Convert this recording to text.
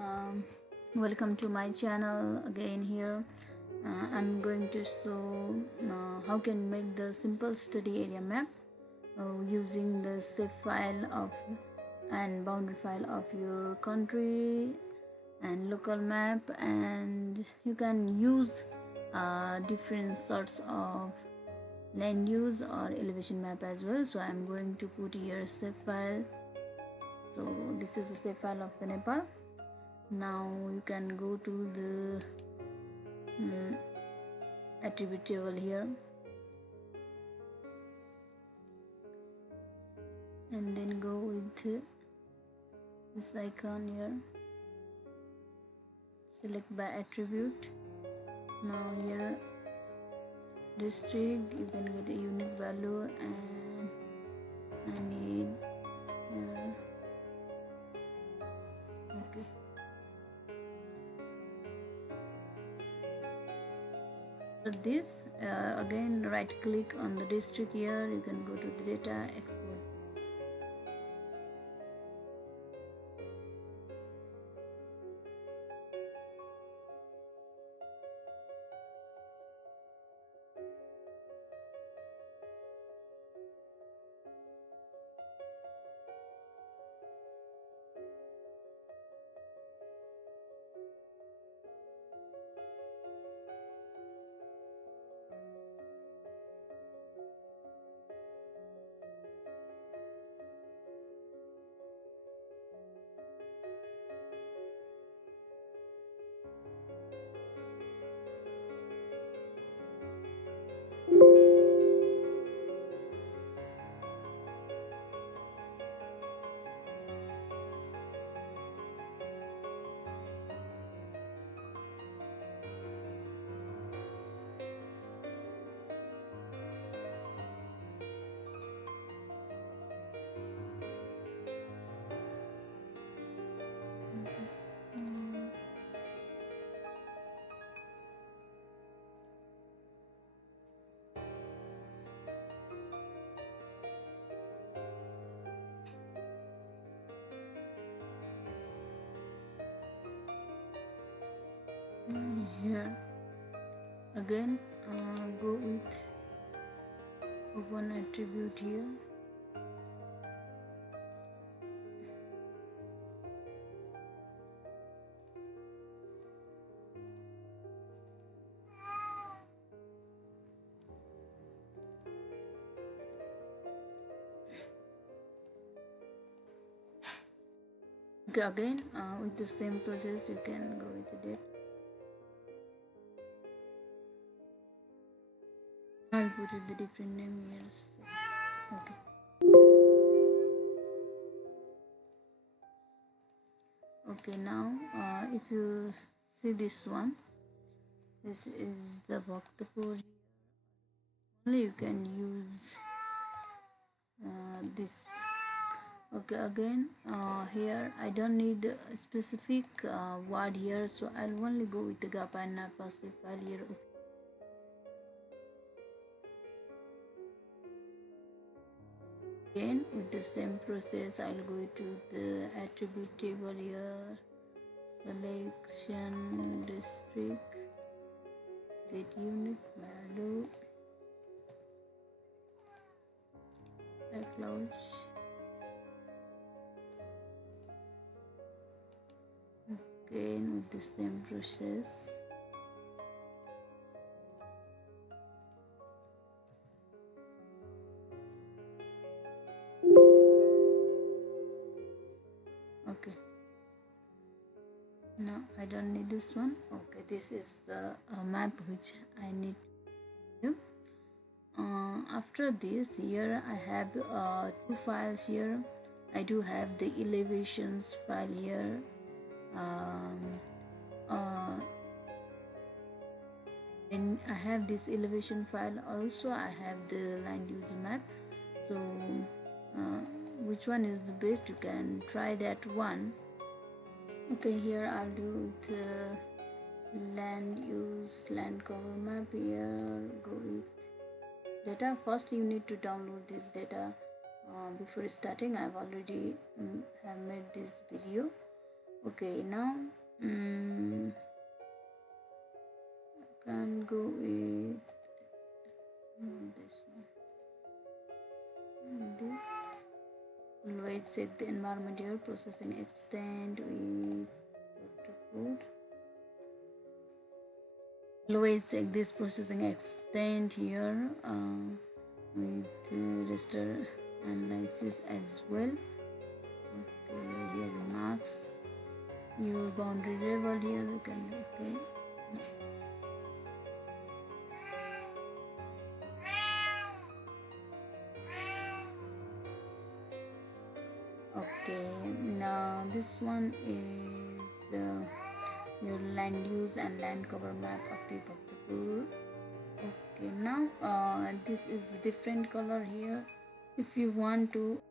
um, Welcome to my channel again. Here I'm going to show how can make the simple study area map using the shape file of and boundary file of your country and local map, and you can use different sorts of land use or elevation map as well. So I'm going to put here shape file. So this is the shape file of the Nepal. Now you can go to the attribute table here, and then go with this icon here, select by attribute. Now here district, you can get a unique value, and I need here. Okay, for this again right click on the district here, you can go to the data, export. Here again go with open attribute here, okay. Again with the same process you can go with the date. I'll put it the different name here. Okay. Okay, now if you see this one, this is the Bhaktapur. Only you can use this. Okay, again here I don't need a specific word here, so I'll only go with the Gapa and Napa file here. Okay. Again with the same process, I'll go to the attribute table here, selection district, get unique value, backlog. Again with the same process. Okay, now I don't need this one. Okay, this is the map which I need to. After this, here I have two files here. I do have the elevations file here, and I have this elevation file. Also I have the land use map. So which one is the best? You can try that one. Okay, here I'll do the land use land cover map. Here go with data. First you need to download this data. Before starting, I've already have made this video. Okay, now I can go with this one. This. Always check the environment here. Processing extent with code. Always check this processing extent here with raster analysis as well. Okay, here marks your boundary level here. You can okay. Okay, now this one is your land use and land cover map of the Bhaktapur. Okay, now this is different color here. If you want to